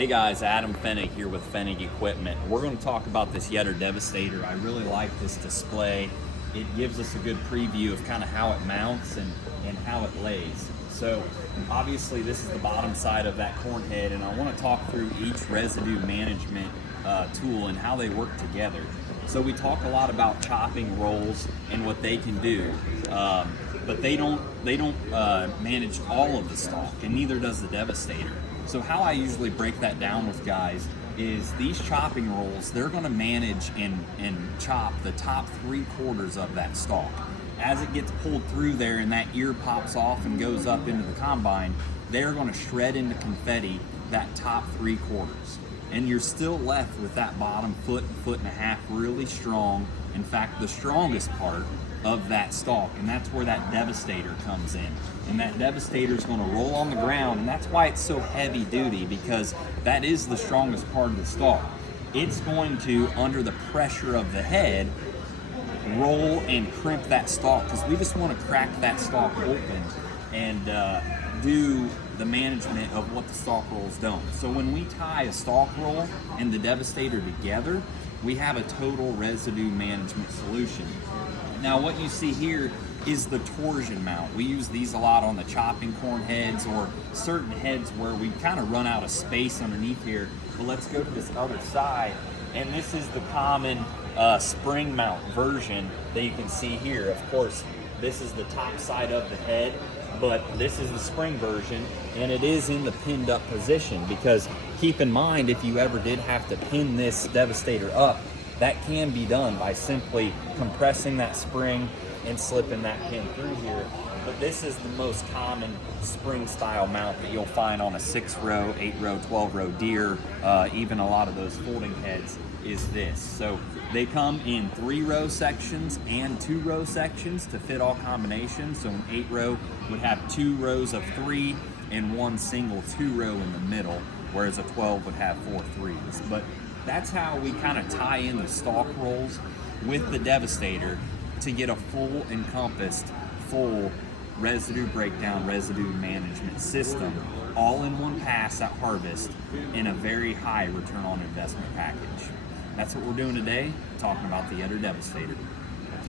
Hey guys, Adam Fennig here with Fennig Equipment. We're going to talk about this Yetter Devastator. I really like this display. It gives us a good preview of kind of how it mounts and how it lays. So obviously this is the bottom side of that corn head, and I want to talk through each residue management tool and how they work together. So we talk a lot about chopping rolls and what they can do, but they don't manage all of the stalk, and neither does the Devastator. So how I usually break that down with guys is these chopping rolls, they're going to manage and chop the top 3/4 of that stalk. As it gets pulled through there and that ear pops off and goes up into the combine, they're going to shred into confetti that top 3/4. And you're still left with that bottom foot and a half really strong. In fact, the strongest part of that stalk, and that's where that Devastator comes in. And that Devastator is going to roll on the ground, and that's why it's so heavy duty, because that is the strongest part of the stalk. It's going to, under the pressure of the head, roll and crimp that stalk, because we just want to crack that stalk open and do the management of what the stalk rolls don't. So when we tie a stalk roll and the Devastator together, we have a total residue management solution. Now what you see here is the torsion mount. We use these a lot on the chopping corn heads or certain heads where we kind of run out of space underneath here. But let's go to this other side, and this is the common spring mount version that you can see here. Of course, this is the top side of the head, but this is the spring version, and it is in the pinned up position, because keep in mind, if you ever did have to pin this Devastator up, that can be done by simply compressing that spring and slipping that pin through here. But this is the most common spring style mount that you'll find on a 6-row, 8-row, 12-row deer, even a lot of those folding heads is this. So they come in 3-row sections and 2-row sections to fit all combinations. So an 8-row would have 2 rows of 3 and 1 single 2-row in the middle, whereas a 12 would have 4 3s. But that's how we kind of tie in the stalk rolls with the Devastator to get a full encompassed, full residue breakdown, residue management system, all in one pass at harvest in a very high return on investment package. That's what we're doing today, talking about the Yetter Devastator.